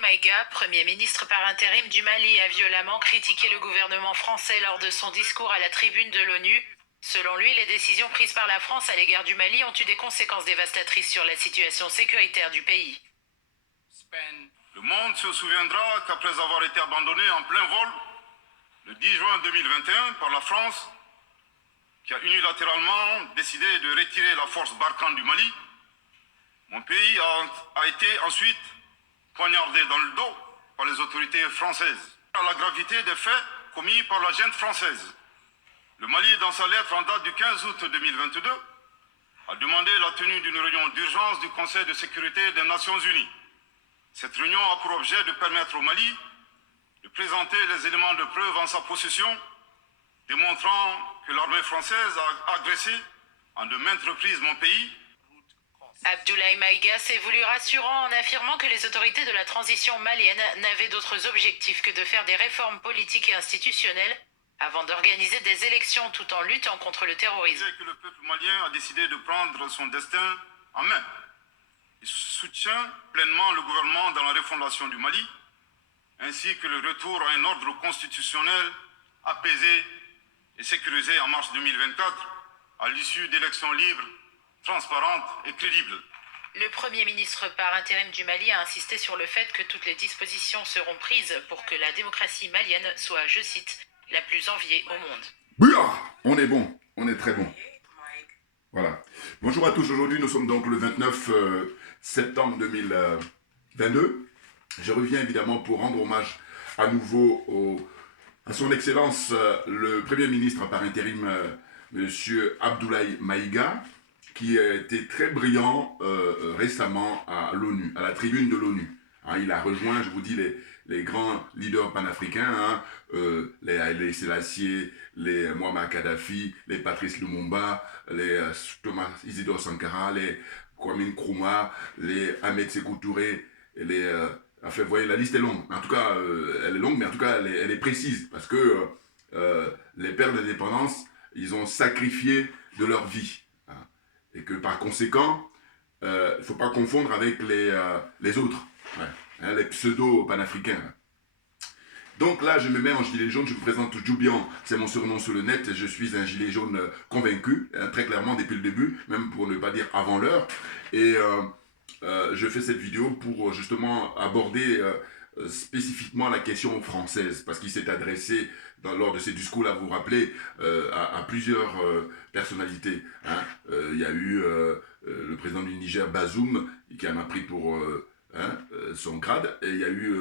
Maïga, Premier ministre par intérim du Mali, a violemment critiqué le gouvernement français lors de son discours à la tribune de l'ONU. Selon lui, les décisions prises par la France à l'égard du Mali ont eu des conséquences dévastatrices sur la situation sécuritaire du pays. Le monde se souviendra qu'après avoir été abandonné en plein vol, le 10 juin 2021 par la France, qui a unilatéralement décidé de retirer la force Barkhane du Mali, mon pays a été ensuite poignardé dans le dos par les autorités françaises. À la gravité des faits commis par la junte française, le Mali, dans sa lettre en date du 15 août 2022, a demandé la tenue d'une réunion d'urgence du Conseil de sécurité des Nations Unies. Cette réunion a pour objet de permettre au Mali de présenter les éléments de preuve en sa possession, démontrant que l'armée française a agressé en de maintes reprises mon pays. Abdoulaye Maïga s'est voulu rassurant en affirmant que les autorités de la transition malienne n'avaient d'autres objectifs que de faire des réformes politiques et institutionnelles avant d'organiser des élections tout en luttant contre le terrorisme. Que le peuple malien a décidé de prendre son destin en main. Il soutient pleinement le gouvernement dans la refondation du Mali, ainsi que le retour à un ordre constitutionnel apaisé et sécurisé en mars 2024, à l'issue d'élections libres, transparentes et crédibles. Le Premier ministre par intérim du Mali a insisté sur le fait que toutes les dispositions seront prises pour que la démocratie malienne soit, je cite, la plus enviée au monde. Bouya, on est bon, on est très bon. Voilà. Bonjour à tous, aujourd'hui nous sommes donc le 29 septembre 2022. Je reviens évidemment pour rendre hommage à nouveau à son excellence le Premier ministre par intérim, Monsieur Abdoulaye Maïga, qui a été très brillant récemment à l'ONU, à la tribune de l'ONU. Hein, il a rejoint, je vous dis, les grands leaders panafricains, hein, les Haïlé Sélassié, les Muammar Kadhafi, les Patrice Lumumba, les Thomas Isidore Sankara, les Kwame Nkrumah, les Ahmed Sékou Touré, les... enfin, vous voyez, la liste est longue. En tout cas, elle est longue, mais en tout cas, elle est précise. Parce que les pères de l'indépendance, ils ont sacrifié de leur vie. Hein, et que par conséquent, il ne faut pas confondre avec les autres. Ouais, hein, les pseudo-panafricains. Donc là, je me mets en gilet jaune, je vous présente Djoubian, c'est mon surnom sur le net, je suis un gilet jaune convaincu, hein, très clairement depuis le début, même pour ne pas dire avant l'heure. Et je fais cette vidéo pour justement aborder spécifiquement la question française, parce qu'il s'est adressé lors de ses discours, là, vous vous rappelez, à plusieurs personnalités. Hein. Il y a eu le président du Niger, Bazoum, qui en a pris pour... son grade, et il y a eu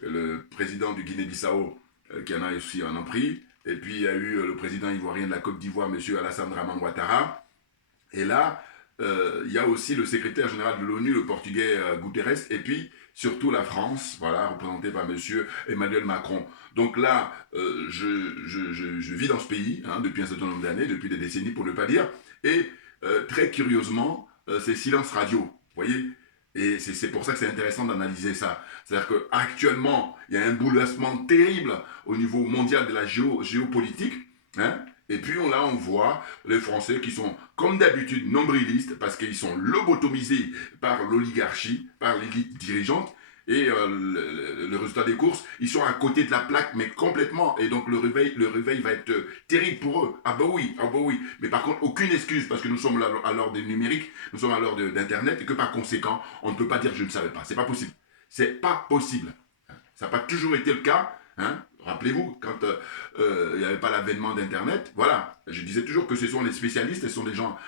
le président du Guinée-Bissau qui en a aussi un pris, et puis il y a eu le président ivoirien de la Côte d'Ivoire, M. Alassane Dramane Ouattara, et là, il y a aussi le secrétaire général de l'ONU, le portugais Guterres, et puis surtout la France, voilà, représentée par M. Emmanuel Macron. Donc là, je vis dans ce pays, hein, depuis un certain nombre d'années, depuis des décennies pour ne pas dire, et très curieusement, c'est silence radio, vous voyez. Et c'est pour ça que c'est intéressant d'analyser ça. C'est-à-dire qu'actuellement, il y a un bouleversement terrible au niveau mondial de la géopolitique. Hein, et puis là, on voit les Français qui sont, comme d'habitude, nombrilistes, parce qu'ils sont lobotomisés par l'oligarchie, par l'élite dirigeante. Et le résultat des courses, ils sont à côté de la plaque, mais complètement. Et donc le réveil va être terrible pour eux. Ah bah oui, ah bah oui. Mais par contre, aucune excuse, parce que nous sommes à l'heure du numérique, nous sommes à l'heure d'Internet, et que par conséquent, on ne peut pas dire je ne savais pas. C'est pas possible. C'est pas possible. Ça n'a pas toujours été le cas. Hein. Rappelez-vous, quand il n'y avait pas l'avènement d'Internet, voilà. Je disais toujours que ce sont les spécialistes, ce sont des gens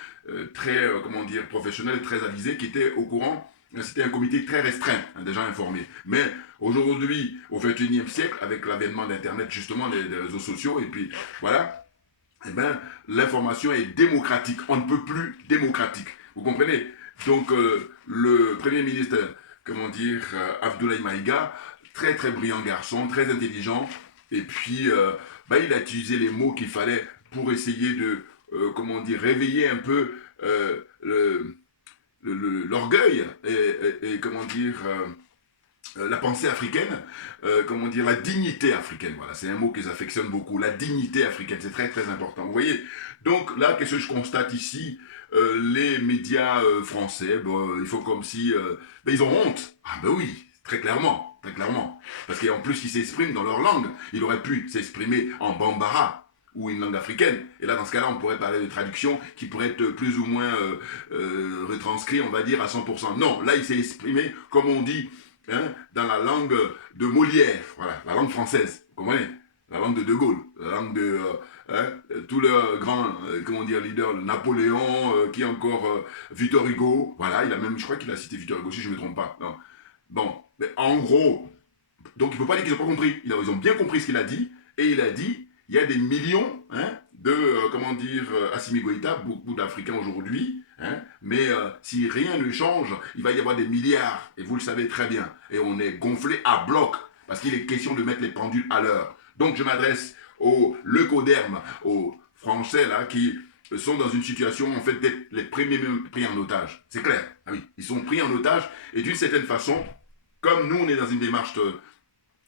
très, comment dire, professionnels, très avisés, qui étaient au courant. C'était un comité très restreint, hein, des gens informés. Mais aujourd'hui, au XXIe siècle, avec l'avènement d'Internet, justement, des réseaux sociaux, et puis voilà, eh ben, l'information est démocratique. On ne peut plus démocratique. Vous comprenez? Donc, le Premier ministre, comment dire, Abdoulaye Maïga, très très brillant garçon, très intelligent, et puis il a utilisé les mots qu'il fallait pour essayer de, comment dire, réveiller un peu l'orgueil et comment dire, la pensée africaine, comment dire, la dignité africaine, voilà, c'est un mot qu'ils affectionnent beaucoup, la dignité africaine, c'est très très important, vous voyez. Donc là, qu'est-ce que je constate ici? Les médias français, bon, ils font comme si, ils ont honte, ah ben oui, très clairement, très clairement. Parce qu'en plus, ils s'expriment dans leur langue. Il aurait pu s'exprimer en bambara ou une langue africaine. Et là, dans ce cas-là, on pourrait parler de traduction qui pourrait être plus ou moins retranscrit, on va dire, à 100%. Non, là, il s'est exprimé, comme on dit, hein, dans la langue de Molière, voilà, la langue française, vous comprenez? La langue de De Gaulle, la langue de tout le grand, comment dire, leader, Napoléon, qui est encore Victor Hugo, voilà, il a même, je crois qu'il a cité Victor Hugo, si je ne me trompe pas. Non. Bon, mais en gros, donc il ne faut pas dire qu'ils n'ont pas compris, ils ont bien compris ce qu'il a dit, et il a dit, il y a des millions hein, de, comment dire, Assimi Goïta, beaucoup d'Africains aujourd'hui, hein, mais si rien ne change, il va y avoir des milliards, et vous le savez très bien, et on est gonflé à bloc, parce qu'il est question de mettre les pendules à l'heure. Donc je m'adresse aux leucodermes, aux Français là, qui sont dans une situation en fait d'être les premiers pris en otage. C'est clair, ah oui, ils sont pris en otage, et d'une certaine façon, comme nous on est dans une démarche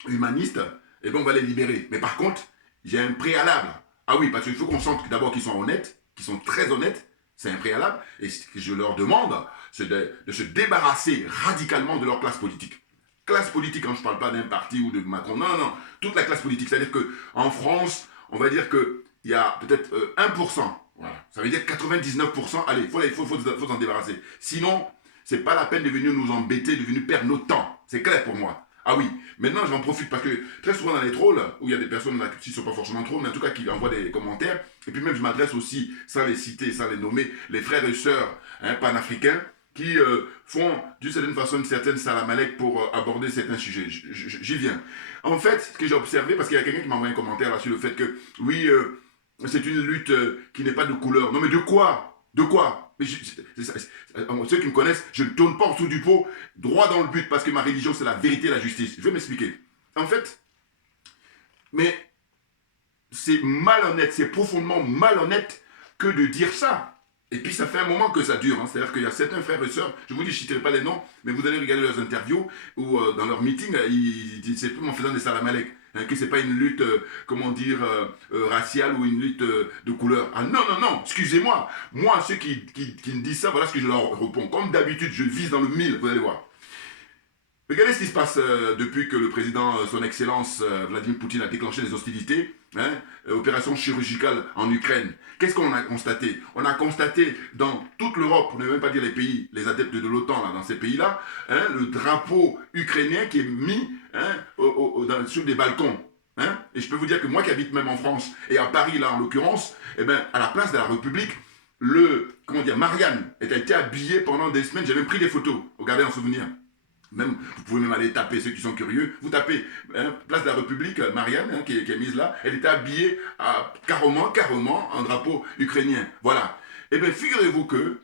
humaniste, eh bien on va les libérer. Mais par contre, j'ai un préalable. Ah oui, parce qu'il faut qu'on sente d'abord qu'ils sont honnêtes, qu'ils sont très honnêtes, c'est un préalable, et ce que je leur demande, c'est de se débarrasser radicalement de leur classe politique. Classe politique, quand je ne parle pas d'un parti ou de Macron, non, non, non, toute la classe politique. C'est-à-dire qu'en France, on va dire qu'il y a peut-être 1%, voilà. Ça veut dire 99%, allez, il faut s'en débarrasser. Sinon, ce n'est pas la peine de venir nous embêter, de venir perdre notre temps. C'est clair pour moi. Ah oui, maintenant j'en profite parce que très souvent dans les trolls, où il y a des personnes là, qui ne sont pas forcément trolls, mais en tout cas qui envoient des commentaires, et puis même je m'adresse aussi, sans les citer, sans les nommer, les frères et sœurs hein, panafricains, qui font d'une certaine façon une certaine salamalek pour aborder certains sujets. J'y viens. En fait, ce que j'ai observé, parce qu'il y a quelqu'un qui m'a envoyé un commentaire là sur le fait que, oui, c'est une lutte qui n'est pas de couleur. Non mais de quoi? De quoi? Ceux qui me connaissent, je ne tourne pas en dessous du pot, droit dans le but, parce que ma religion, c'est la vérité et la justice. Je vais m'expliquer. En fait, mais c'est malhonnête, c'est profondément malhonnête que de dire ça. Et puis ça fait un moment que ça dure, hein. C'est-à-dire qu'il y a certains frères et sœurs, je vous dis, je ne citerai pas les noms, mais vous allez regarder leurs interviews, ou dans leurs meetings, c'est tout en faisant des salamalek. Hein, que ce n'est pas une lutte, comment dire, raciale ou une lutte de couleur. Ah non, non, non, excusez-moi. Moi, ceux qui me disent ça, voilà ce que je leur réponds. Comme d'habitude, je vise dans le mille, vous allez voir. Regardez ce qui se passe depuis que le président, son excellence Vladimir Poutine a déclenché les hostilités, hein, opération chirurgicale en Ukraine. Qu'est-ce qu'on a constaté? On a constaté dans toute l'Europe, pour ne même pas dire les pays, les adeptes de l'OTAN, dans ces pays-là, hein, le drapeau ukrainien qui est mis hein, sur des balcons. Hein. Et je peux vous dire que moi qui habite même en France, et à Paris là en l'occurrence, eh ben, à la place de la République, Marianne a été habillée pendant des semaines, j'ai même pris des photos, regardez en souvenir. Même, vous pouvez même aller taper, ceux qui sont curieux, vous tapez hein, place de la République, Marianne, hein, qui est mise là, elle était habillée carrément en drapeau ukrainien. Voilà. Et bien, figurez-vous que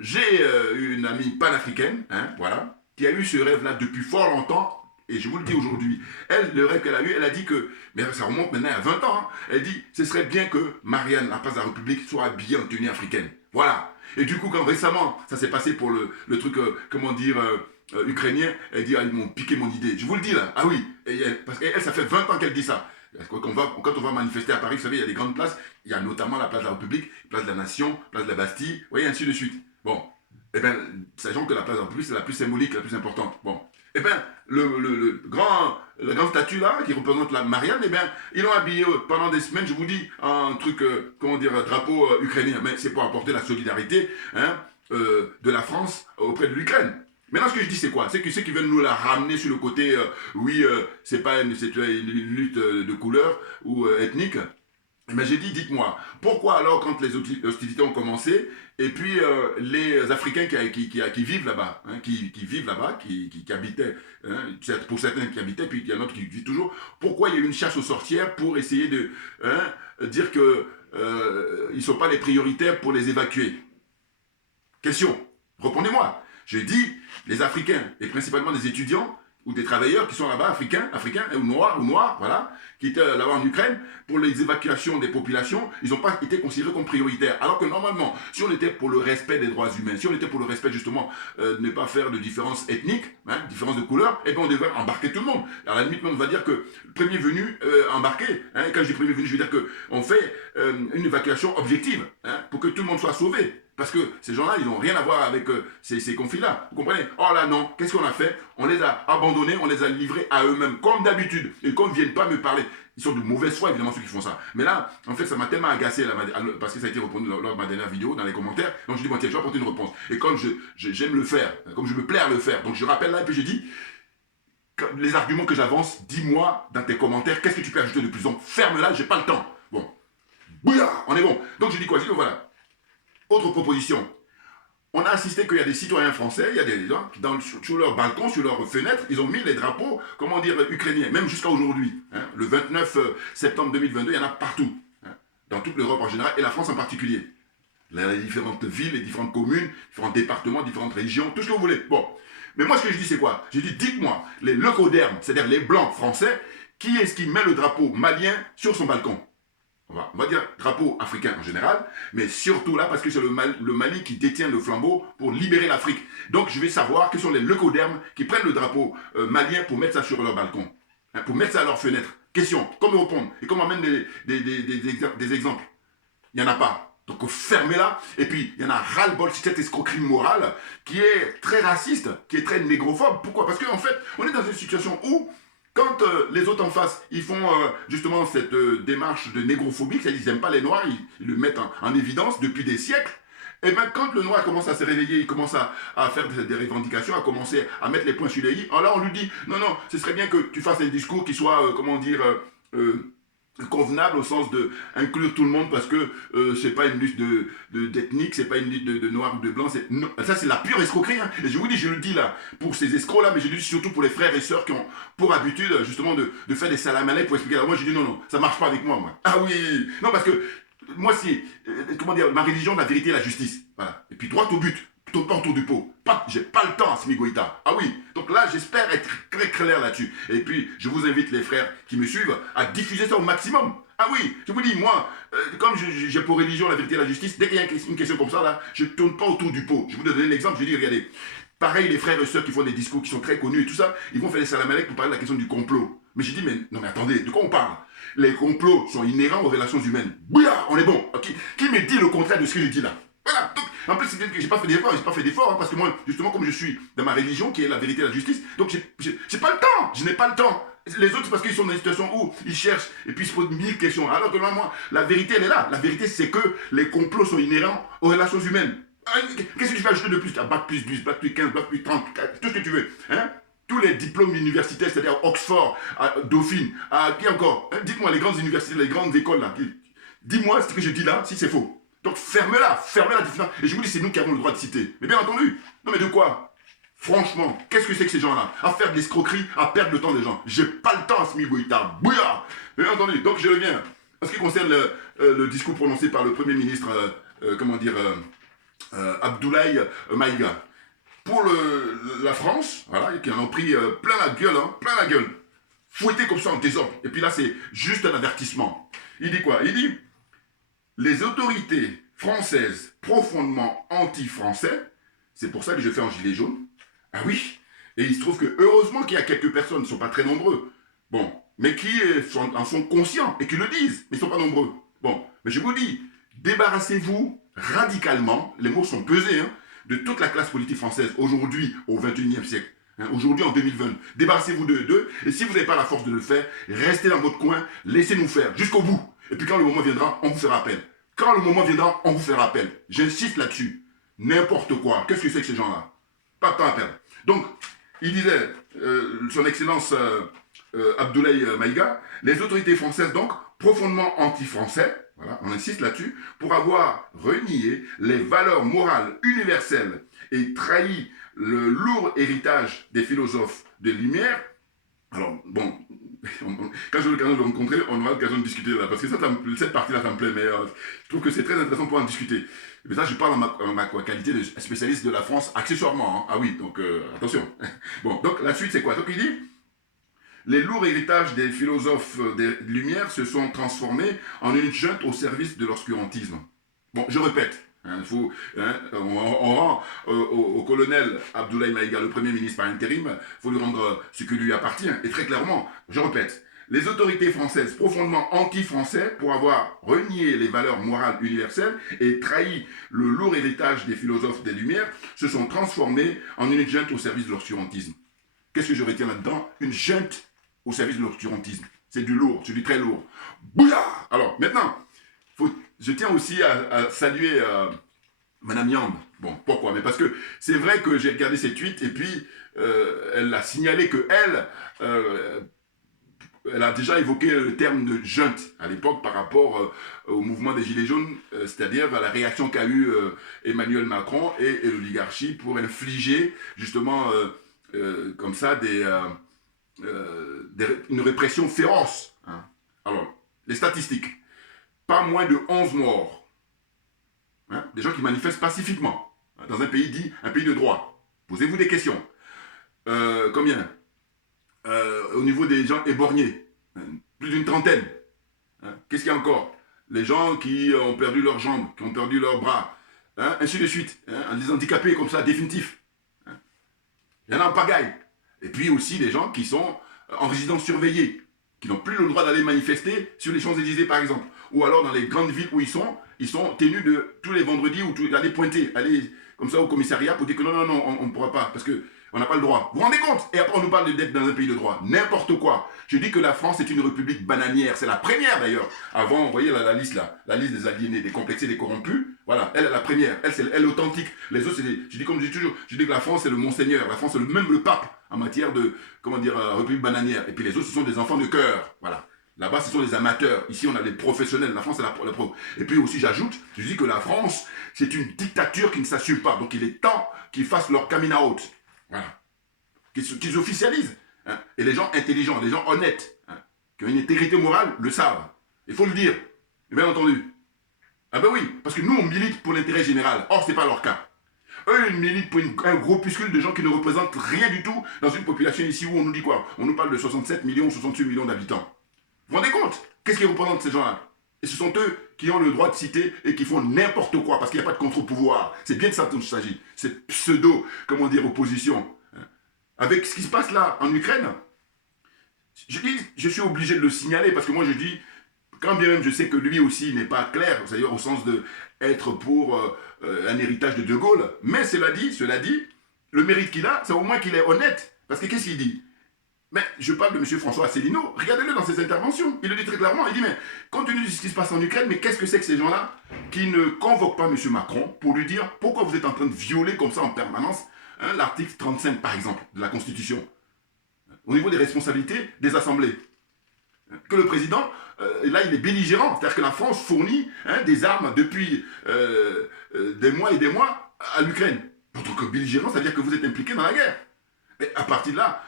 j'ai une amie panafricaine, hein, voilà, qui a eu ce rêve-là depuis fort longtemps, et je vous le dis aujourd'hui. Elle, le rêve qu'elle a eu, elle a dit que, mais ça remonte maintenant à 20 ans, hein, elle dit, ce serait bien que Marianne, la place de la République, soit habillée en tenue africaine. Voilà. Et du coup, quand récemment, ça s'est passé pour le truc, ukrainien, elle dit, ah, ils m'ont piqué mon idée. Je vous le dis là, ah oui, parce qu'elle, ça fait 20 ans qu'elle dit ça. Quand on va manifester à Paris, vous savez, il y a des grandes places, il y a notamment la place de la République, place de la Nation, place de la Bastille, vous voyez, ainsi de suite. Bon, eh bien, sachant que la place de la République, c'est la plus symbolique, la plus importante. Bon, eh bien, le grand statut là, qui représente la Marianne, eh bien, ils l'ont habillé pendant des semaines, je vous dis, un truc, drapeau ukrainien. Mais c'est pour apporter la solidarité hein, de la France auprès de l'Ukraine. Maintenant, ce que je dis, c'est quoi? C'est que ceux qui veulent nous la ramener sur le côté, c'est pas une lutte de couleur ou ethnique. Mais j'ai dit, dites-moi, pourquoi alors quand les hostilités ont commencé, et puis les Africains qui vivent là-bas, hein, qui vivent là-bas, qui habitaient, hein, pour certains qui habitaient, puis il y en a d'autres qui vivent toujours, pourquoi il y a eu une chasse aux sorcières pour essayer de dire que ils ne sont pas les prioritaires pour les évacuer? Question, répondez-moi. Je dis, les Africains, et principalement des étudiants, ou des travailleurs qui sont là-bas, africains, ou noirs, voilà, qui étaient là-bas en Ukraine, pour les évacuations des populations, ils n'ont pas été considérés comme prioritaires. Alors que normalement, si on était pour le respect des droits humains, si on était pour le respect justement de ne pas faire de différence ethnique, hein, différence de couleur, eh bien on devrait embarquer tout le monde. À la limite, on va dire que le premier venu embarqué, hein, quand je dis premier venu, je veux dire qu'on fait une évacuation objective, hein, pour que tout le monde soit sauvé. Parce que ces gens-là, ils n'ont rien à voir avec ces conflits-là. Vous comprenez? Oh là non, qu'est-ce qu'on a fait? On les a abandonnés, on les a livrés à eux-mêmes, comme d'habitude. Et comme ils ne viennent pas me parler, ils sont de mauvaise foi, évidemment, ceux qui font ça. Mais là, en fait, ça m'a tellement agacé, là, parce que ça a été répondu lors de ma dernière vidéo, dans les commentaires. Donc je dis, bon, tiens, je vais apporter une réponse. Et comme j'aime le faire, comme je me plais à le faire, donc je rappelle là, et puis je dis, les arguments que j'avance, dis-moi dans tes commentaires, qu'est-ce que tu peux ajouter de plus? Donc ferme-la, j'ai pas le temps. Bon, bouillard, on est bon. Donc je dis quoi? Je dis, voilà. Autre proposition. On a assisté qu'il y a des citoyens français, il y a des gens qui, sur leur balcon, sur leurs fenêtres, ils ont mis les drapeaux, comment dire, ukrainiens, même jusqu'à aujourd'hui. Hein. Le 29 septembre 2022, il y en a partout. Hein, dans toute l'Europe en général, et la France en particulier. Les différentes villes, les différentes communes, différents départements, différentes régions, tout ce que vous voulez. Bon. Mais moi, ce que je dis, c'est quoi? Je dis, dites-moi, les leucodermes, c'est-à-dire les blancs français, qui est-ce qui met le drapeau malien sur son balcon? On va dire drapeau africain en général, mais surtout là, parce que c'est le Mali qui détient le flambeau pour libérer l'Afrique. Donc, je vais savoir quels sont les leucodermes qui prennent le drapeau malien pour mettre ça sur leur balcon, hein, pour mettre ça à leur fenêtre. Question, comment répondre? Et comment amène des exemples? Il n'y en a pas. Donc fermez-la, et puis il y en a ras-le-bol sur cette escroquerie morale qui est très raciste, qui est très négrophobe. Pourquoi? Parce qu'en fait, on est dans une situation où, quand les autres en face, ils font justement cette démarche de négrophobie, c'est-à-dire qu'ils n'aiment pas les Noirs, ils le mettent en évidence depuis des siècles, et bien quand le Noir commence à se réveiller, il commence à faire des revendications, à commencer à mettre les points sur les i, alors là on lui dit, non, non, ce serait bien que tu fasses un discours qui soit, comment dire... convenable au sens de inclure tout le monde parce que c'est pas une lutte d'ethnique, c'est pas une lutte de noir ou de blanc, ça c'est la pure escroquerie, hein. Et je vous dis, je le dis là pour ces escrocs là, mais je le dis surtout pour les frères et sœurs qui ont pour habitude justement de faire des salamalais pour expliquer. Alors moi je dis non, ça marche pas avec moi. Ah oui, non, parce que moi c'est, comment dire, ma religion, la vérité et la justice, voilà, et puis droit au but, pas autour du pot. J'ai pas le temps, Assimi Goïta. Ah oui, donc là, j'espère être très clair là-dessus. Et puis, je vous invite, les frères qui me suivent, à diffuser ça au maximum. Ah oui, je vous dis, moi, comme j'ai pour religion la vérité et la justice, dès qu'il y a une question comme ça, là, je ne tourne pas autour du pot. Je vous donne l'exemple, je dis, regardez, pareil, les frères et sœurs qui font des discours qui sont très connus et tout ça, ils vont faire des salamalek pour parler de la question du complot. Mais j'ai dit, mais non, mais attendez, de quoi on parle? Les complots sont inhérents aux relations humaines. Bouillard, on est bon. Okay. Qui me dit le contraire de ce que je dis là? Voilà, donc, en plus, c'est que j'ai pas fait d'effort, hein, parce que moi, justement, comme je suis dans ma religion, qui est la vérité et la justice, donc j'ai pas le temps, je n'ai pas le temps. Les autres, c'est parce qu'ils sont dans une situation où ils cherchent et puis ils se posent 1000 questions. Alors que moi, la vérité, elle est là. La vérité, c'est que les complots sont inhérents aux relations humaines. Qu'est-ce que tu vas ajouter de plus? Bac plus 10, bac plus 15, bac plus 30, tout ce que tu veux. Hein? Tous les diplômes universitaires, c'est-à-dire Oxford, Dauphine, qui encore? Hein? Dites-moi, les grandes universités, les grandes écoles, là. Dis-moi ce que je dis là, si c'est faux. Donc fermez-la. Et je vous dis, c'est nous qui avons le droit de citer. Mais bien entendu. Non mais de quoi? Franchement, qu'est-ce que c'est que ces gens-là? À faire de l'escroquerie, à perdre le temps des gens. J'ai pas le temps, Assimi Goïta. Bouillard. Bien entendu. Donc je reviens. En ce qui concerne le discours prononcé par le Premier ministre, Abdoulaye Maïga. Pour la France, voilà, qui en ont pris plein la gueule. Fouetté comme ça en désordre. Et puis là, c'est juste un avertissement. Il dit quoi? Il dit... Les autorités françaises profondément anti-français, c'est pour ça que je fais en gilet jaune. Ah oui, et il se trouve que heureusement qu'il y a quelques personnes, ils ne sont pas très nombreux, bon, mais qui en sont conscients et qui le disent, mais ils ne sont pas nombreux. Bon, mais je vous dis, débarrassez-vous radicalement, les mots sont pesés, hein, de toute la classe politique française aujourd'hui au XXIe siècle. Hein, aujourd'hui en 2020, débarrassez-vous d'eux, et si vous n'avez pas la force de le faire, restez dans votre coin, laissez-nous faire jusqu'au bout. Et puis quand le moment viendra, on vous fera appel. Quand le moment viendra, on vous fera appel. J'insiste là-dessus. N'importe quoi. Qu'est-ce que c'est que ces gens-là? Pas de temps à perdre. Donc, il disait, son Excellence Abdoulaye Maïga, les autorités françaises, donc, profondément anti-français, voilà, on insiste là-dessus, pour avoir renié les valeurs morales universelles et trahi le lourd héritage des philosophes de Lumière. Alors, bon, quand j'aurai l'occasion de le rencontrer, on aura l'occasion de discuter là, parce que cette partie-là, ça me plaît, mais je trouve que c'est très intéressant pour en discuter. Mais ça, je parle en ma qualité de spécialiste de la France, accessoirement. Hein. Ah oui, donc attention. Bon, donc la suite, c'est quoi? Donc il dit, les lourds héritages des philosophes des Lumières se sont transformés en une junte au service de l'obscurantisme. Bon, je répète. Hein, on rend au colonel Abdoulaye Maïga, le Premier ministre par intérim, il faut lui rendre ce qui lui appartient. Et très clairement, je répète, les autorités françaises profondément anti-français pour avoir renié les valeurs morales universelles et trahi le lourd héritage des philosophes des Lumières se sont transformés en une junte au service de l'obscurantisme. Qu'est-ce que je retiens là-dedans? Une junte au service de l'obscurantisme. C'est du lourd, c'est du très lourd. Bouillard! Alors, maintenant, je tiens aussi à saluer Madame Yamb. Bon, pourquoi? Mais parce que c'est vrai que j'ai regardé ses tweets et puis elle a signalé que elle a déjà évoqué le terme de junte à l'époque par rapport au mouvement des Gilets jaunes, c'est-à-dire à la réaction qu'a eu Emmanuel Macron et l'oligarchie pour infliger justement comme ça une répression féroce. Hein. Alors, les statistiques. Pas moins de 11 morts. Hein, des gens qui manifestent pacifiquement. Hein, dans un pays dit, un pays de droit. Posez-vous des questions. Combien au niveau des gens éborgnés, hein, plus d'une trentaine. Hein, qu'est-ce qu'il y a encore? Les gens qui ont perdu leurs jambes, qui ont perdu leurs bras. Hein, ainsi de suite. Hein, des handicapés comme ça, définitifs. Hein. Il y en a en pagaille. Et puis aussi des gens qui sont en résidence surveillée, qui n'ont plus le droit d'aller manifester sur les Champs-Élysées par exemple, ou alors dans les grandes villes où ils sont tenus de tous les vendredis ou d'aller pointer, aller comme ça au commissariat pour dire que non, on ne pourra pas, parce qu'on n'a pas le droit. Vous vous rendez compte? Et après on nous parle d'être dans un pays de droit, n'importe quoi. Je dis que la France est une république bananière, c'est la première d'ailleurs. Avant, vous voyez la liste là, la liste des aliénés, des complexés, des corrompus, voilà, elle est la première, elle c'est elle authentique. Les autres, je dis comme je dis toujours, je dis que la France c'est le Monseigneur, la France c'est même le pape en matière de, comment dire, république bananière. Et puis les autres ce sont des enfants de cœur, voilà. Là-bas, ce sont les amateurs. Ici, on a les professionnels. La France, c'est la pro. Et puis aussi, j'ajoute, je dis que la France, c'est une dictature qui ne s'assume pas. Donc, il est temps qu'ils fassent leur coming out. Voilà. Qu'ils officialisent. Hein. Et les gens intelligents, les gens honnêtes, hein, qui ont une intégrité morale, le savent. Il faut le dire. Et bien entendu. Ah ben oui, parce que nous, on milite pour l'intérêt général. Or, ce n'est pas leur cas. Eux, ils militent pour un groupuscule de gens qui ne représentent rien du tout dans une population ici où on nous dit quoi? On nous parle de 67 millions ou 68 millions d'habitants. Vous vous rendez compte? Qu'est-ce qu'ils représentent ces gens-là? Et ce sont eux qui ont le droit de citer et qui font n'importe quoi parce qu'il n'y a pas de contre-pouvoir. C'est bien de ça dont il s'agit. Cette pseudo, comment dire, opposition. Avec ce qui se passe là en Ukraine, je suis obligé de le signaler parce que moi je dis, quand bien même je sais que lui aussi n'est pas clair, c'est-à-dire au sens de être pour un héritage de De Gaulle, mais cela dit, le mérite qu'il a, c'est au moins qu'il est honnête. Parce que qu'est-ce qu'il dit? Mais je parle de M. François Asselineau, regardez-le dans ses interventions, il le dit très clairement, il dit, mais compte tenu de ce qui se passe en Ukraine, mais qu'est-ce que c'est que ces gens-là qui ne convoquent pas M. Macron pour lui dire pourquoi vous êtes en train de violer comme ça en permanence hein, l'article 35 par exemple de la Constitution, au niveau des responsabilités des assemblées. Que le président, là il est belligérant, c'est-à-dire que la France fournit hein, des armes depuis des mois et des mois à l'Ukraine. Donc belligérant, ça veut dire que vous êtes impliqué dans la guerre. Et à partir de là,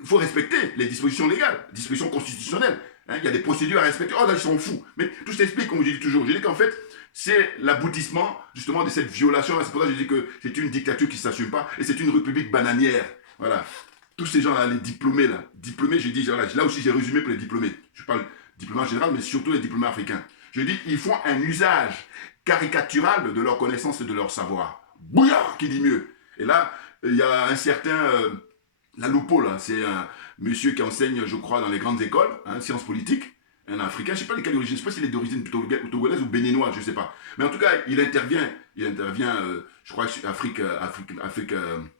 il faut respecter les dispositions légales, les dispositions constitutionnelles. Hein, il y a des procédures à respecter. Oh là, ils sont fous. Mais tout s'explique, comme je dis toujours. Je dis qu'en fait, c'est l'aboutissement, justement, de cette violation. C'est pour ça que je dis que c'est une dictature qui ne s'assume pas et c'est une république bananière. Voilà. Tous ces gens-là, les diplômés, là. Diplômés, je dis, voilà, là aussi, j'ai résumé pour les diplômés. Je parle diplômés en général, mais surtout les diplômés africains. Je dis, ils font un usage caricatural de leurs connaissances et de leur savoir. Bouillard, qui dit mieux. Et là, il y a un certain... La Lupo, là, c'est un monsieur qui enseigne, je crois, dans les grandes écoles, hein, sciences politiques, un Africain, je ne sais pas lesquelles origines, je ne sais pas s'il est d'origine togolaise ou béninoise, je ne sais pas. Mais en tout cas, il intervient, je crois, Afrique,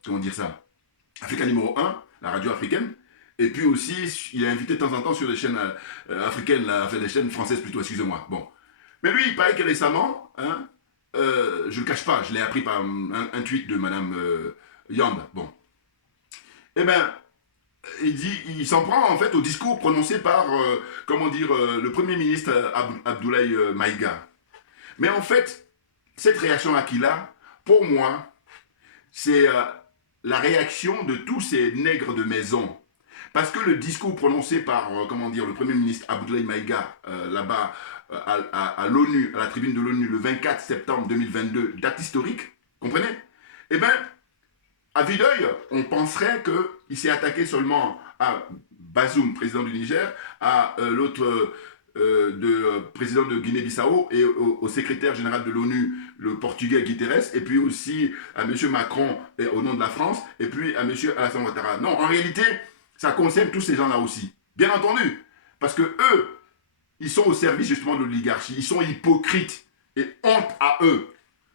comment dire ça, Africa numéro 1, la radio africaine, et puis aussi, il est invité de temps en temps sur les chaînes africaines, enfin les chaînes françaises plutôt, excusez-moi. Bon. Mais lui, il paraît que récemment, hein, je ne le cache pas, je l'ai appris par un tweet de Madame Yamb, bon. Eh bien, il s'en prend en fait au discours prononcé par, le Premier ministre Abdoulaye Maïga. Mais en fait, cette réaction-là qu'il a, pour moi, c'est la réaction de tous ces nègres de maison. Parce que le discours prononcé par, le Premier ministre Abdoulaye Maïga, là-bas, à l'ONU, à la tribune de l'ONU, le 24 septembre 2022, date historique, comprenez? Eh bien, à vue d'œil, on penserait qu'il s'est attaqué seulement à Bazoum, président du Niger, à l'autre président de Guinée-Bissau et au secrétaire général de l'ONU, le portugais Guterres, et puis aussi à M. Macron au nom de la France, et puis à M. Alassane Ouattara. Non, en réalité, ça concerne tous ces gens-là aussi. Bien entendu, Parce que eux, ils sont au service justement de l'oligarchie. Ils sont hypocrites. Et honte à eux.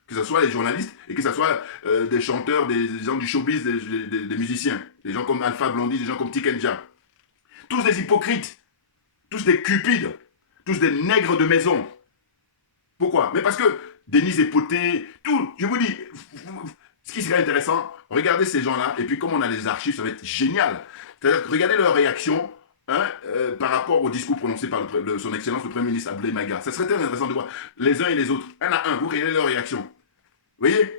Que ce soit les journalistes et que ce soit des chanteurs, des gens du showbiz, des musiciens. Des gens comme Alpha Blondy, des gens comme Tikenja. Tous des hypocrites. Tous des cupides. Tous des nègres de maison. Pourquoi? Mais parce que Denise Epoté, tout, je vous dis, ce qui serait intéressant, regardez ces gens-là, et puis comme on a les archives, ça va être génial. C'est-à-dire que regardez leur réaction par rapport au discours prononcé par son Excellence le Premier ministre Abdoulaye Maga. Ça serait très intéressant de voir les uns et les autres, un à un, vous regardez leur réaction. Vous voyez?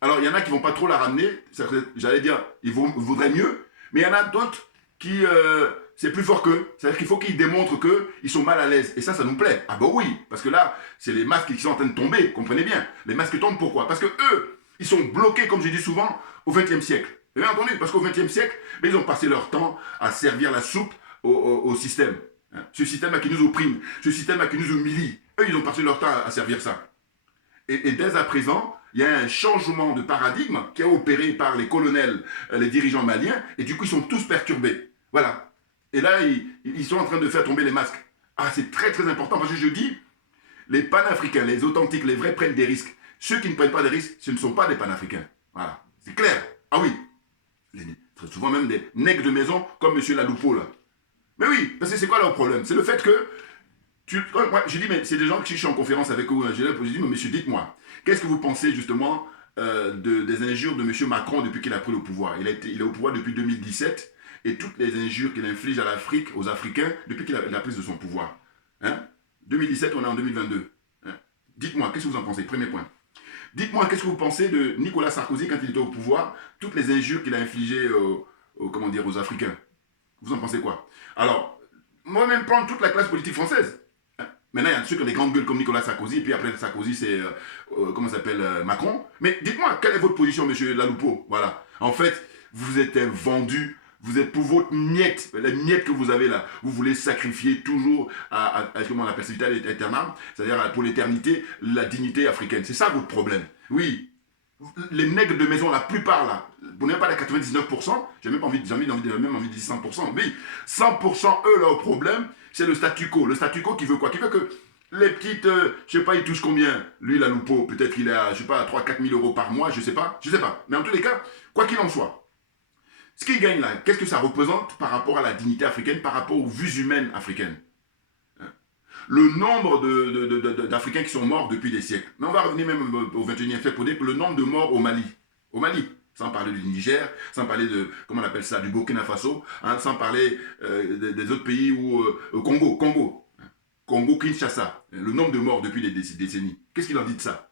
Alors, il y en a qui ne vont pas trop la ramener, j'allais dire, ils voudraient mieux, mais il y en a d'autres qui, c'est plus fort qu'eux. C'est-à-dire qu'il faut qu'ils démontrent qu'ils sont mal à l'aise. Et ça nous plaît. Ah bah oui, parce que là, c'est les masques qui sont en train de tomber, comprenez bien. Les masques tombent pourquoi? Parce que eux, ils sont bloqués, comme je dis souvent, au XXe siècle. Vous avez entendu? Parce qu'au XXe siècle, ils ont passé leur temps à servir la soupe au système. Ce système-là qui nous opprime, ce système-là qui nous humilie. Eux, ils ont passé leur temps à servir ça. Et dès à présent, il y a un changement de paradigme qui est opéré par les colonels, les dirigeants maliens, et du coup, ils sont tous perturbés. Voilà. Et là, ils sont en train de faire tomber les masques. Ah, c'est très très important, parce que je dis, les panafricains, les authentiques, les vrais prennent des risques. Ceux qui ne prennent pas des risques, ce ne sont pas des panafricains. Voilà. C'est clair. Ah oui. Très souvent même des nègres de maison, comme M. Laloupo, là. Mais oui, parce que c'est quoi leur problème? C'est le fait que, moi, je dis, mais c'est des gens qui je suis en conférence avec eux, je dis, mais monsieur, dites-moi, qu'est-ce que vous pensez justement des injures de M. Macron depuis qu'il a pris le pouvoir? Il est au pouvoir depuis 2017, et toutes les injures qu'il inflige à l'Afrique, aux Africains, depuis qu'il a la prise de son pouvoir. 2017, on est en 2022. Dites-moi, qu'est-ce que vous en pensez? Premier point. Dites-moi, qu'est-ce que vous pensez de Nicolas Sarkozy quand il était au pouvoir, toutes les injures qu'il a infligées aux Africains? Vous en pensez quoi? Alors, moi-même, prendre toute la classe politique française. Maintenant, il y a ceux qui ont des grandes gueules comme Nicolas Sarkozy, et puis après Sarkozy, c'est, comment ça s'appelle, Macron. Mais dites-moi, quelle est votre position, monsieur Laloupo? Voilà. En fait, vous êtes un vendu. Vous êtes pour votre miette, les miettes que vous avez là, vous voulez sacrifier toujours à comment on appelle ça, éternelle, c'est-à-dire pour l'éternité, la dignité africaine. C'est ça votre problème. Oui, les nègres de maison, la plupart là, vous n'avez pas les 99%, j'ai même envie de dire 100%, oui, 100% eux, leur problème, c'est le statu quo. Le statu quo qui veut quoi? Qui veut que les petites, je sais pas, il touche combien? Lui, la loupo, peut-être qu'il est à, je sais pas, 3-4 000 euros par mois, je sais pas. Mais en tous les cas, quoi qu'il en soit, ce qu'il gagne là, qu'est-ce que ça représente par rapport à la dignité africaine, par rapport aux vues humaines africaines? Le nombre d'Africains qui sont morts depuis des siècles. Mais on va revenir même au 21e siècle pour dire que le nombre de morts au Mali, sans parler du Niger, sans parler de, comment on appelle ça, du Burkina Faso, sans parler des autres pays où, Congo, Kinshasa, le nombre de morts depuis des décennies. Qu'est-ce qu'il en dit de ça?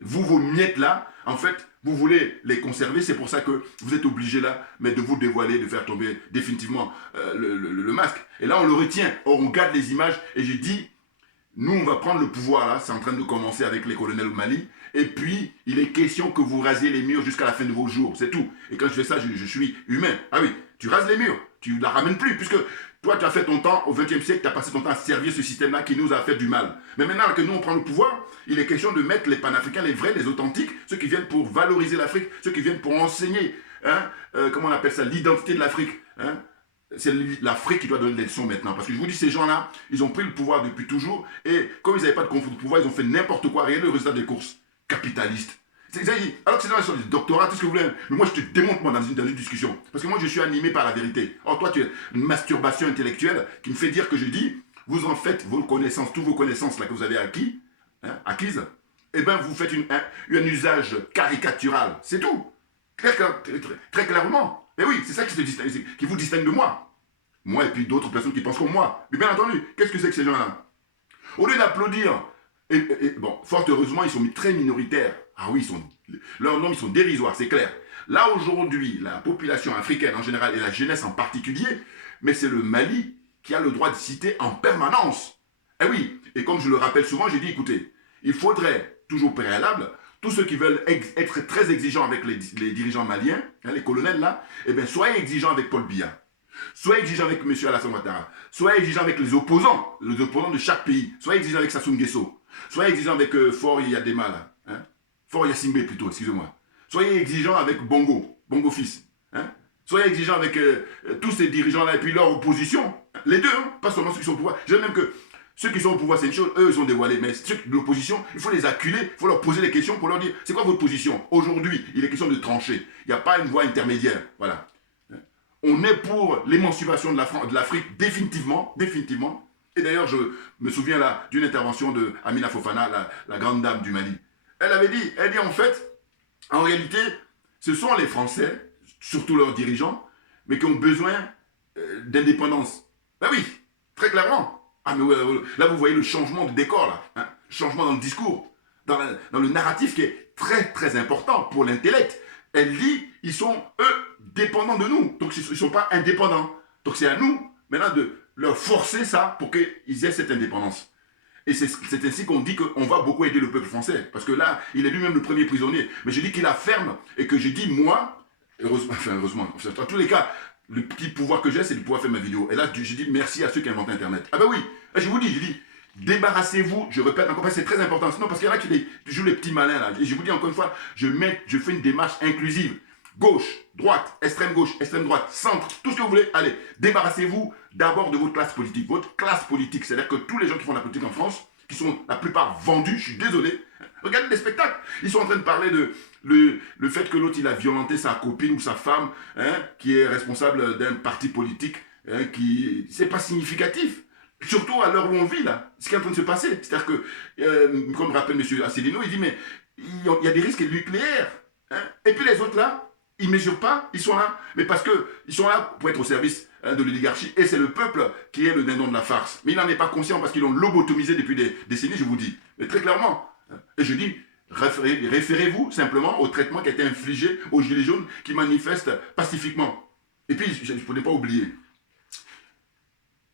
Vous, vos miettes là, en fait, vous voulez les conserver, c'est pour ça que vous êtes obligé là, mais de vous dévoiler, de faire tomber définitivement le masque. Et là, on le retient. Or, on garde les images et j'ai dit, nous, on va prendre le pouvoir là, c'est en train de commencer avec les colonels au Mali, et puis, il est question que vous rasiez les murs jusqu'à la fin de vos jours, c'est tout. Et quand je fais ça, je suis humain. Ah oui, tu rases les murs, tu ne la ramènes plus, puisque toi, tu as fait ton temps, au XXe siècle, tu as passé ton temps à servir ce système-là qui nous a fait du mal. Mais maintenant que nous, on prend le pouvoir, il est question de mettre les panafricains, les vrais, les authentiques, ceux qui viennent pour valoriser l'Afrique, ceux qui viennent pour enseigner, comment on appelle ça, l'identité de l'Afrique. C'est l'Afrique qui doit donner des leçons maintenant. Parce que je vous dis, ces gens-là, ils ont pris le pouvoir depuis toujours, et comme ils n'avaient pas de conflit de pouvoir, ils ont fait n'importe quoi. Regardez le résultat des courses capitalistes. Alors que c'est dans les doctorats, tout ce que vous voulez. Mais moi, je te démontre moi, dans une discussion. Parce que moi, je suis animé par la vérité. Or, toi, tu as une masturbation intellectuelle qui me fait dire que je dis, vous en faites vos connaissances, toutes vos connaissances là, que vous avez acquises, et bien, vous faites un usage caricatural. C'est tout. Très clairement. Et oui, c'est ça qui vous distingue de moi. Moi et puis d'autres personnes qui pensent comme moi. Mais bien entendu, qu'est-ce que c'est que ces gens-là? Au lieu d'applaudir, bon, fort heureusement, ils sont très minoritaires. Ah oui, leurs noms, ils sont dérisoires, c'est clair. Là, aujourd'hui, la population africaine en général, et la jeunesse en particulier, mais c'est le Mali qui a le droit de citer en permanence. Eh oui, et comme je le rappelle souvent, j'ai dit, écoutez, il faudrait, toujours préalable, tous ceux qui veulent être très exigeants avec les dirigeants maliens, les colonels là, eh bien, soyez exigeants avec Paul Biya. Soyez exigeants avec M. Alassane Ouattara. Soyez exigeants avec les opposants de chaque pays. Soyez exigeants avec Sassou Nguesso. Soyez exigeants avec Faure Yadema là. Faure Yassimbe plutôt, excusez-moi. Soyez exigeants avec Bongo Fils. Soyez exigeants avec tous ces dirigeants-là et puis leur opposition. Les deux, hein, pas seulement ceux qui sont au pouvoir. Je veux même que ceux qui sont au pouvoir, c'est une chose, eux, ils ont dévoilé. Mais ceux de l'opposition, il faut les acculer, il faut leur poser des questions pour leur dire, c'est quoi votre position? Aujourd'hui, il est question de trancher. Il n'y a pas une voie intermédiaire. Voilà. On est pour l'émancipation de l'Afrique, définitivement, définitivement. Et d'ailleurs, je me souviens là d'une intervention de Amina Fofana, la grande dame du Mali. Elle dit en fait, en réalité, ce sont les Français, surtout leurs dirigeants, mais qui ont besoin d'indépendance. Ben oui, très clairement. Ah mais ouais, là vous voyez le changement de décor là, hein, changement dans le discours, dans le narratif qui est très très important pour l'intellect. Elle dit, ils sont eux dépendants de nous, donc ils ne sont pas indépendants. Donc c'est à nous maintenant de leur forcer ça pour qu'ils aient cette indépendance. Et c'est ainsi qu'on dit qu'on va beaucoup aider le peuple français. Parce que là, il est lui-même le premier prisonnier. Mais je dis qu'il afferme et que je dis, moi, heureusement, en tous les cas, le petit pouvoir que j'ai, c'est de pouvoir faire ma vidéo. Et là, je dis merci à ceux qui inventent Internet. Ah ben oui, je vous dis, débarrassez-vous, je répète encore, c'est très important. Sinon, parce qu'il y en a qui jouent les petits malins là. Et je vous dis encore une fois, je fais une démarche inclusive. Gauche, droite, extrême droite, centre, tout ce que vous voulez, allez, débarrassez-vous d'abord de votre classe politique. Votre classe politique, c'est-à-dire que tous les gens qui font la politique en France, qui sont la plupart vendus, je suis désolé, regardez les spectacles. Ils sont en train de parler de le fait que l'autre, il a violenté sa copine ou sa femme, hein, qui est responsable d'un parti politique, hein, c'est pas significatif. Surtout à l'heure où on vit, là, ce qui est en train de se passer. C'est-à-dire que, comme rappelle M. Asselineau, il dit, mais il y a des risques nucléaires. Hein. Et puis les autres, là, ils ne mesurent pas, ils sont là. Mais parce qu'ils sont là pour être au service de l'oligarchie. Et c'est le peuple qui est le dindon de la farce. Mais il n'en est pas conscient parce qu'ils l'ont lobotomisé depuis des décennies, je vous dis. Mais très clairement. Et je dis, référez-vous simplement au traitement qui a été infligé aux Gilets jaunes qui manifestent pacifiquement. Et puis, je ne pas oublier.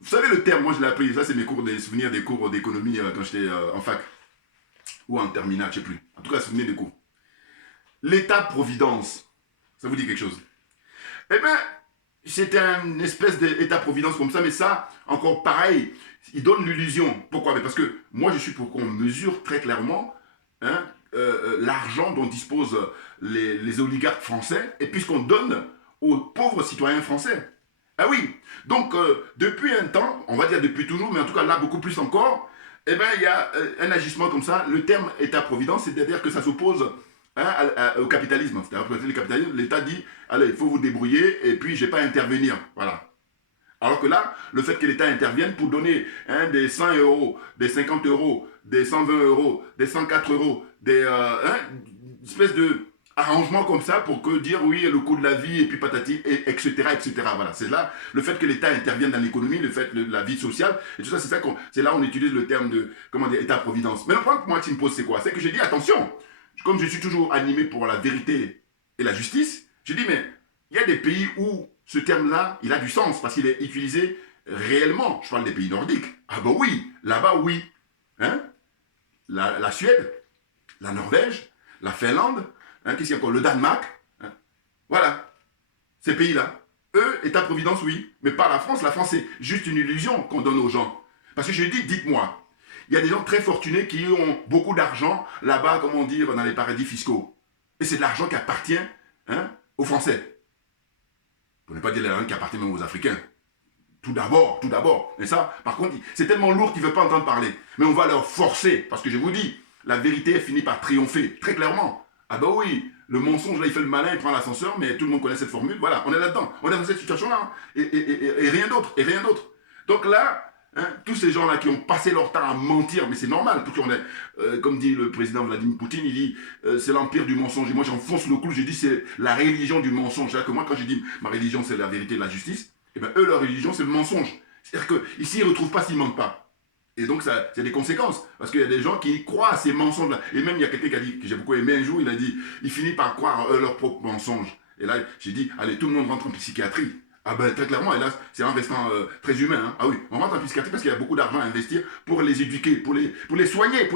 Vous savez le terme, moi je l'ai appris, ça c'est mes souvenirs des cours d'économie quand j'étais en fac. Ou en terminale, je ne sais plus. En tout cas, souvenirs des cours. L'État-providence. Ça vous dit quelque chose? Eh bien, c'était une espèce d'État-providence comme ça, mais ça, encore pareil, il donne l'illusion. Pourquoi? Parce que moi, je suis pour qu'on mesure très clairement hein, l'argent dont disposent les oligarques français, et puis ce qu'on donne aux pauvres citoyens français. Ah oui, donc depuis un temps, on va dire depuis toujours, mais en tout cas là, beaucoup plus encore, eh bien, il y a un agissement comme ça. Le terme État-providence, c'est-à-dire que ça s'oppose au capitalisme. C'est-à-dire que le capitalisme, l'État dit, allez, il faut vous débrouiller et puis je ne vais pas intervenir. Voilà. Alors que là, le fait que l'État intervienne pour donner des 100 euros, des 50 euros, des 120 euros, des 104 euros, une espèce de arrangement comme ça pour que dire oui, le coût de la vie et puis patati, etc. Voilà. C'est là le fait que l'État intervienne dans l'économie, le fait de la vie sociale, et tout ça, c'est là on utilise le terme de, comment dire, État-providence. Mais le problème que moi qui me pose, c'est quoi? C'est que j'ai dit, attention, comme je suis toujours animé pour la vérité et la justice, je dis, mais il y a des pays où ce terme-là, il a du sens, parce qu'il est utilisé réellement. Je parle des pays nordiques. Ah ben oui, là-bas, oui. Hein? La Suède, la Norvège, la Finlande, hein, qu'est-ce qu'il y a encore? Le Danemark. Hein? Voilà. Ces pays-là. Eux, État-providence, oui. Mais pas la France. La France, c'est juste une illusion qu'on donne aux gens. Parce que je dis, dites-moi, il y a des gens très fortunés qui ont beaucoup d'argent là-bas, comment dire, dans les paradis fiscaux. Et c'est de l'argent qui appartient hein, aux Français. Pour ne pas dire l'argent qui appartient même aux Africains. Tout d'abord. Et ça, par contre, c'est tellement lourd qu'ils ne veulent pas entendre parler. Mais on va leur forcer. Parce que je vous dis, la vérité finit par triompher. Très clairement. Ah bah oui, le mensonge, là, il fait le malin, il prend l'ascenseur, mais tout le monde connaît cette formule. Voilà, on est là-dedans. On est dans cette situation-là. Hein. Et rien d'autre. Donc là, hein, tous ces gens-là qui ont passé leur temps à mentir, mais c'est normal, parce qu'on est, comme dit le président Vladimir Poutine, il dit, c'est l'empire du mensonge. Et moi, j'enfonce le clou, je dis, c'est la religion du mensonge. C'est-à-dire que moi, quand je dis, ma religion, c'est la vérité et la justice, et bien eux, leur religion, c'est le mensonge. C'est-à-dire qu'ici, ils ne retrouvent pas s'ils ne mentent pas. Et donc, ça a des conséquences. Parce qu'il y a des gens qui croient à ces mensonges-là. Et même, il y a quelqu'un qui a dit, que j'ai beaucoup aimé un jour, il a dit, ils finissent par croire leurs propres mensonges. Et là, j'ai dit, allez, tout le monde rentre en psychiatrie. Ah ben, très clairement, et là, c'est en restant très humain. Hein. Ah oui, on rentre en psychiatrie parce qu'il y a beaucoup d'argent à investir pour les éduquer, pour les soigner.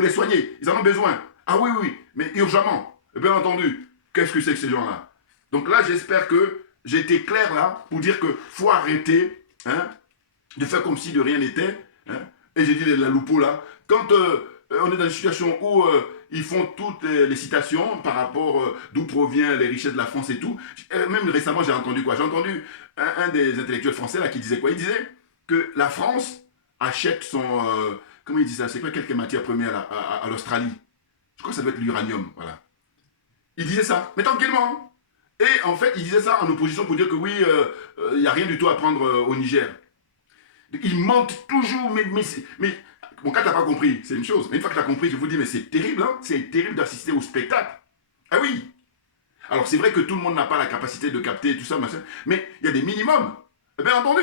Ils en ont besoin. Ah oui, mais urgemment. Et bien entendu, qu'est-ce que c'est que ces gens-là? Donc là, j'espère que j'ai été clair là pour dire qu'il faut arrêter hein, de faire comme si de rien n'était. Hein. Et j'ai dit la loupo là, quand on est dans une situation où ils font toutes les citations par rapport d'où provient les richesses de la France et tout, même récemment j'ai entendu quoi? J'ai entendu un des intellectuels français là qui disait quoi? Il disait, que la France achète son... comment il dit ça? C'est quoi quelques matières premières à l'Australie? Je crois que ça doit être l'uranium, voilà. Il disait ça, mais tranquillement. Et en fait, il disait ça en opposition pour dire que oui, il n'y a rien du tout à prendre au Niger. Il mentent toujours, mais bon, quand tu n'as pas compris, c'est une chose. Mais une fois que tu as compris, je vous dis, mais c'est terrible, hein? C'est terrible d'assister au spectacle. Ah oui. Alors c'est vrai que tout le monde n'a pas la capacité de capter tout ça, machin, mais il y a des minimums. Bien entendu.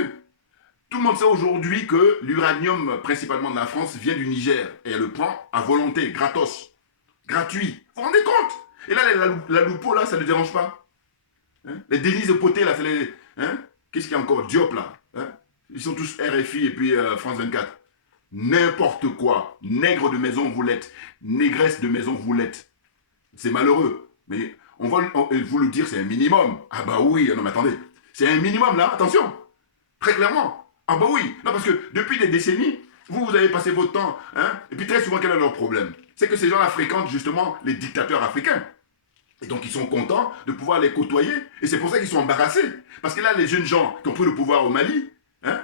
Tout le monde sait aujourd'hui que l'uranium, principalement de la France, vient du Niger. Et elle le prend à volonté, gratos, gratuit. Vous vous rendez compte? Et là, la Lupo, là, ça ne dérange pas. Hein? Les Denise Poté, là, c'est les... Hein? Qu'est-ce qu'il y a encore? Diop, là. Hein? Ils sont tous RFI et puis France 24. N'importe quoi. Nègre de maison, vous l'êtes. Négresse de maison, vous l'êtes. C'est malheureux. Mais on va vous le dire, c'est un minimum. Ah bah oui, non mais attendez. C'est un minimum, là, attention. Très clairement. Ah bah oui, non parce que depuis des décennies, vous avez passé votre temps, hein, et puis très souvent, quel est leur problème? C'est que ces gens-là fréquentent justement les dictateurs africains. Et donc ils sont contents de pouvoir les côtoyer, et c'est pour ça qu'ils sont embarrassés. Parce que là, les jeunes gens qui ont pris le pouvoir au Mali, hein,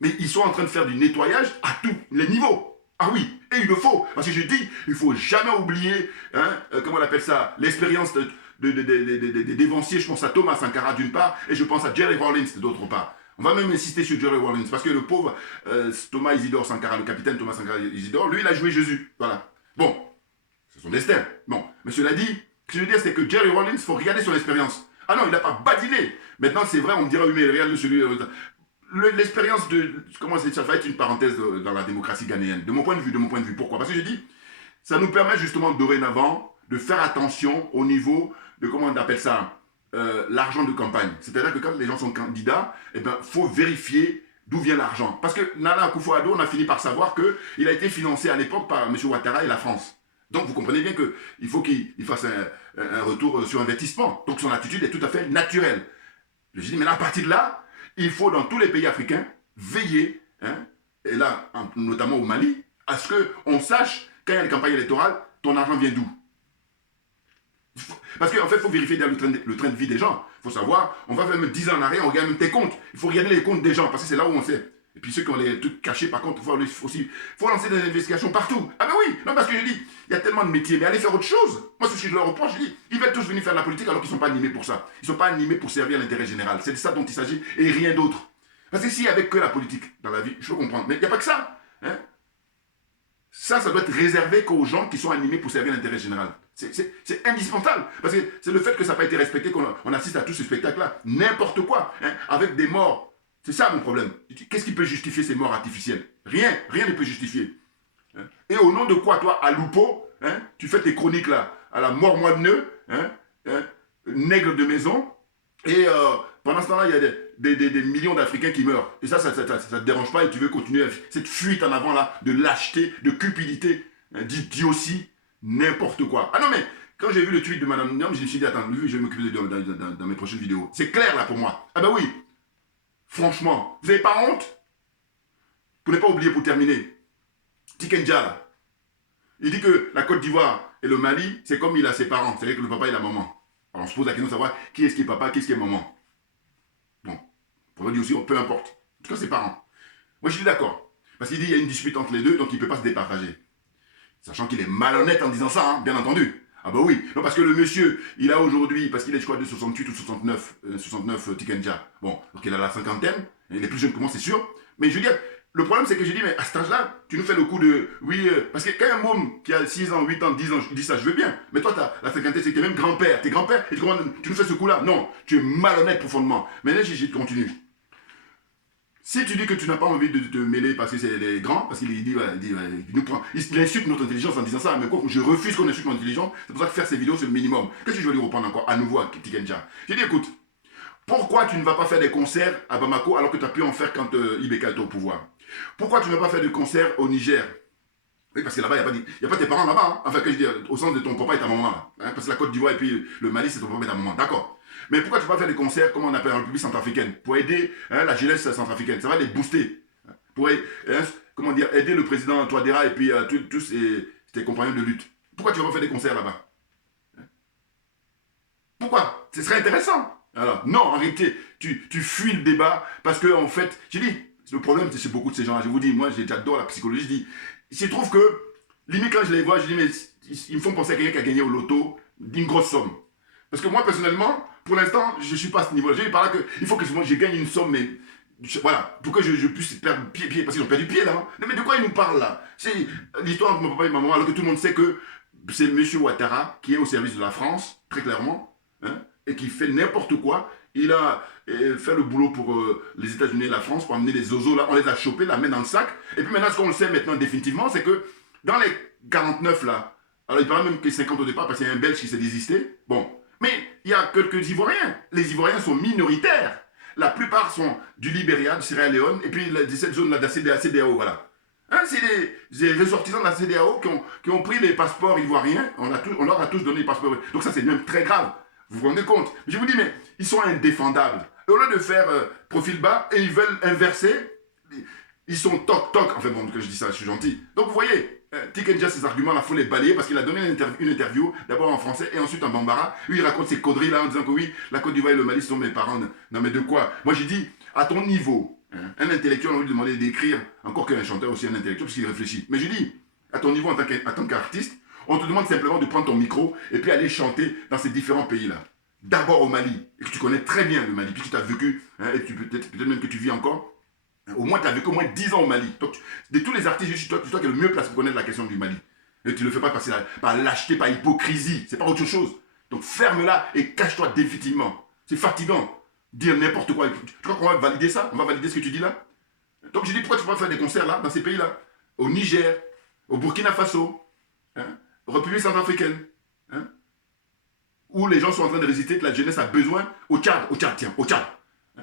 mais ils sont en train de faire du nettoyage à tous les niveaux. Ah oui, et il le faut, parce que je dis, il ne faut jamais oublier, hein, comment on appelle ça, l'expérience des dévanciers, je pense à Thomas Sankara d'une part, et je pense à Jerry Rawlings d'autre part. On va même insister sur Jerry Rawlings, parce que le pauvre Thomas Isidore Sankara, le capitaine Thomas Sankara Isidore, lui, il a joué Jésus. Voilà. Bon, c'est son destin. Bon, mais cela dit, ce que je veux dire, c'est que Jerry Rawlings, il faut regarder son expérience. Ah non, il n'a pas badiné. Maintenant, c'est vrai, on me dira, oui, mais regarde celui... L'expérience de... Comment c'est, ça va être une parenthèse dans la démocratie ghanéenne. De mon point de vue. Pourquoi? Parce que je dis, ça nous permet justement dorénavant de faire attention au niveau de, comment on appelle ça, l'argent de campagne. C'est-à-dire que quand les gens sont candidats, eh ben, faut vérifier d'où vient l'argent. Parce que Nana Akufo-Addo, on a fini par savoir qu'il a été financé à l'époque par M. Ouattara et la France. Donc vous comprenez bien qu'il faut qu'il fasse un retour sur investissement. Donc son attitude est tout à fait naturelle. Je dis, mais là, à partir de là, il faut dans tous les pays africains veiller, hein, et là, notamment au Mali, à ce qu'on sache, quand il y a une campagne électorale, ton argent vient d'où? Parce qu'en fait, il faut vérifier le train de vie des gens. Il faut savoir, on va faire même 10 ans en arrière, on regarde même tes comptes. Il faut regarder les comptes des gens, parce que c'est là où on sait. Et puis ceux qui ont les trucs cachés, par contre, il faut lancer des investigations partout. Ah ben oui, non, parce que je dis, il y a tellement de métiers, mais allez faire autre chose. Moi, c'est ce que je leur reproche, je dis, ils veulent tous venir faire de la politique alors qu'ils ne sont pas animés pour ça. Ils ne sont pas animés pour servir l'intérêt général. C'est de ça dont il s'agit et rien d'autre. Parce que s'il n'y avait que la politique dans la vie, je peux comprendre. Mais il n'y a pas que ça. Hein? Ça doit être réservé qu'aux gens qui sont animés pour servir l'intérêt général. C'est indispensable. Parce que c'est le fait que ça n'a pas été respecté qu'on assiste à tout ce spectacle-là. N'importe quoi. Hein, avec des morts. C'est ça mon problème. Qu'est-ce qui peut justifier ces morts artificielles? Rien ne peut justifier. Hein? Et au nom de quoi, toi, à Lupo, hein, tu fais tes chroniques là, à la mort mois de nœud, hein, nègre de maison, et pendant ce temps-là, il y a des millions d'Africains qui meurent. Et ça te dérange pas et tu veux continuer cette fuite en avant là, de lâcheté, de cupidité, hein, d'idiotie, n'importe quoi. Ah non mais, quand j'ai vu le tweet de Madame Niam, je me suis dit, attends, lui, je vais m'occuper dans mes prochaines vidéos. C'est clair là pour moi. Ah ben oui. Franchement, vous n'avez pas honte? Pour ne pas oublier, pour terminer, Tikenja, là, il dit que la Côte d'Ivoire et le Mali, c'est comme il a ses parents, c'est-à-dire que le papa et la maman. Alors on se pose la question de savoir qui est-ce qui est papa, qui est-ce qui est maman. Bon, on pourrait dire aussi, peu importe. En tout cas, ses parents. Moi, je suis d'accord. Parce qu'il dit qu'il y a une dispute entre les deux, donc il ne peut pas se départager. Sachant qu'il est malhonnête en disant ça, hein, bien entendu. Ah bah oui, non parce que le monsieur, il a aujourd'hui, parce qu'il est je crois de 68 ou 69 Tikenja, bon, donc il a la cinquantaine, il est plus jeune que moi c'est sûr, mais je veux dire, le problème c'est que je dis, mais à cet âge-là, tu nous fais le coup de, oui, parce que quand un môme qui a 6 ans, 8 ans, 10 ans, je dis ça, je veux bien, mais toi, la cinquantaine, c'est que t'es même grand-père, t'es grand-père, et tu nous fais ce coup-là, non, tu es malhonnête profondément. Mais là, je continue. Si tu dis que tu n'as pas envie de te mêler parce que c'est les grands, parce qu'il dit, il insulte notre intelligence en disant ça, mais quoi, je refuse qu'on insulte notre intelligence, c'est pour ça que faire ces vidéos, c'est le minimum. Qu'est-ce que je vais lui reprendre encore à nouveau à Tikenja? J'ai dit, écoute, pourquoi tu ne vas pas faire des concerts à Bamako alors que tu as pu en faire quand Ibeka était au pouvoir? Pourquoi tu ne vas pas faire de concerts au Niger? Oui, parce que là-bas, il n'y a pas tes parents là-bas, hein. Enfin, que je dis, au sens de ton papa et ta maman, là, hein, parce que la Côte d'Ivoire et puis le Mali, c'est ton papa et ta maman, d'accord. Mais pourquoi tu ne vas pas faire des concerts, comme on appelle en République centrafricaine, pour aider hein, la jeunesse centrafricaine? Ça va les booster. Pour comment dire, aider le président Touadéra et puis tous ses compagnons de lutte. Pourquoi tu ne vas pas faire des concerts là-bas? Pourquoi? Ce serait intéressant. Alors, non, en réalité, tu fuis le débat parce que, en fait, j'ai dit, Le problème, c'est beaucoup de ces gens-là. Je vous dis, moi, j'adore la psychologie. Je dis, il se trouve que, limite, quand je les vois, je dis, mais ils me font penser à quelqu'un qui a gagné au loto d'une grosse somme. Parce que moi, personnellement, pour l'instant, je ne suis pas à ce niveau-là. Je dis par là qu'il faut que je gagne une somme, mais voilà, pour que je puisse perdre pied, parce qu'ils ont perdu pied là. Hein. Mais de quoi ils nous parlent là? C'est l'histoire de mon papa et ma maman, alors que tout le monde sait que c'est M. Ouattara qui est au service de la France, très clairement, hein, et qui fait n'importe quoi. Il a fait le boulot pour les États-Unis et la France pour amener les zozos là, on les a chopés, la main dans le sac. Et puis maintenant, ce qu'on le sait maintenant définitivement, c'est que dans les 49 là, alors il paraît même que 50 au départ parce qu'il y a un Belge qui s'est désisté. Bon, mais il y a quelques Ivoiriens. Les Ivoiriens sont minoritaires. La plupart sont du Libéria, du Sierra Leone, et puis de cette zone-là, de la CEDEAO, voilà. Hein, c'est des ressortissants de la CEDEAO qui ont pris les passeports ivoiriens, on leur a tous donné les passeports. Donc ça, c'est même très grave. Vous vous rendez compte? Je vous dis, mais ils sont indéfendables. Au lieu de faire profil bas, et ils veulent inverser, ils sont toc-toc. Enfin bon, quand je dis ça, je suis gentil. Donc vous voyez, Tikenja, ces arguments-là, il faut les balayer parce qu'il a donné une interview, d'abord en français et ensuite en bambara. Lui, il raconte ses conneries-là en disant que oui, la Côte d'Ivoire et le Mali sont mes parents. Non mais de quoi? Moi, j'ai dit, à ton niveau, hein, un intellectuel, on lui demandait d'écrire, encore qu'un chanteur aussi, un intellectuel, parce qu'il réfléchit. Mais je dis, à ton niveau en tant qu'artiste, on te demande simplement de prendre ton micro et puis aller chanter dans ces différents pays-là. D'abord au Mali, et que tu connais très bien le Mali, puisque tu as vécu, hein, et peut-être même que tu vis encore, au moins tu as vécu au moins 10 ans au Mali. Donc, de tous les artistes, c'est toi qui es le mieux placé pour connaître la question du Mali. Et tu ne le fais pas passer par lâcheté, par hypocrisie, c'est pas autre chose. Donc ferme-la et cache-toi définitivement. C'est fatigant, dire n'importe quoi. Tu crois qu'on va valider ça? On va valider ce que tu dis là? Donc je dis, pourquoi tu ne peux pas faire des concerts là, dans ces pays-là? Au Niger, au Burkina Faso, hein, République centrafricaine, hein, où les gens sont en train de résister, que la jeunesse a besoin. Au Tchad, tiens, au Tchad.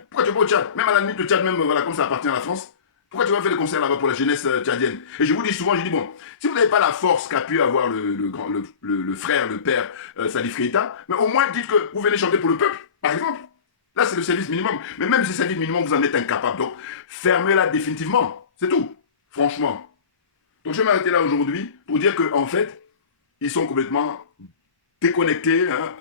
Pourquoi tu vas pas au Tchad? Même à la limite, le Tchad, même, voilà, comme ça appartient à la France. Pourquoi tu vas faire des concerts là-bas pour la jeunesse tchadienne? Et je vous dis souvent, je dis, bon, si vous n'avez pas la force qu'a pu avoir le frère, le père Salif Keïta, mais au moins dites que vous venez chanter pour le peuple, par exemple. Là, c'est le service minimum. Mais même si c'est le service minimum, vous en êtes incapable. Donc, fermez-la définitivement. C'est tout, franchement. Donc, je vais m'arrêter là aujourd'hui pour dire qu'en fait, ils sont complètement déconnectés, hein,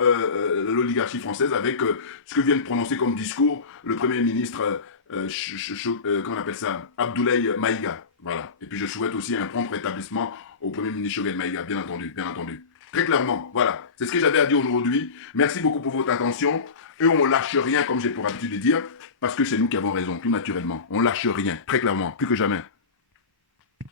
l'oligarchie française, avec ce que vient de prononcer comme discours le Premier ministre, comment on appelle ça, Abdoulaye Maïga. Voilà. Et puis je souhaite aussi un prompt rétablissement au Premier ministre Choguel Maïga, bien entendu, bien entendu. Très clairement, voilà. C'est ce que j'avais à dire aujourd'hui. Merci beaucoup pour votre attention. Et on ne lâche rien, comme j'ai pour habitude de dire, parce que c'est nous qui avons raison, tout naturellement. On ne lâche rien, très clairement, plus que jamais.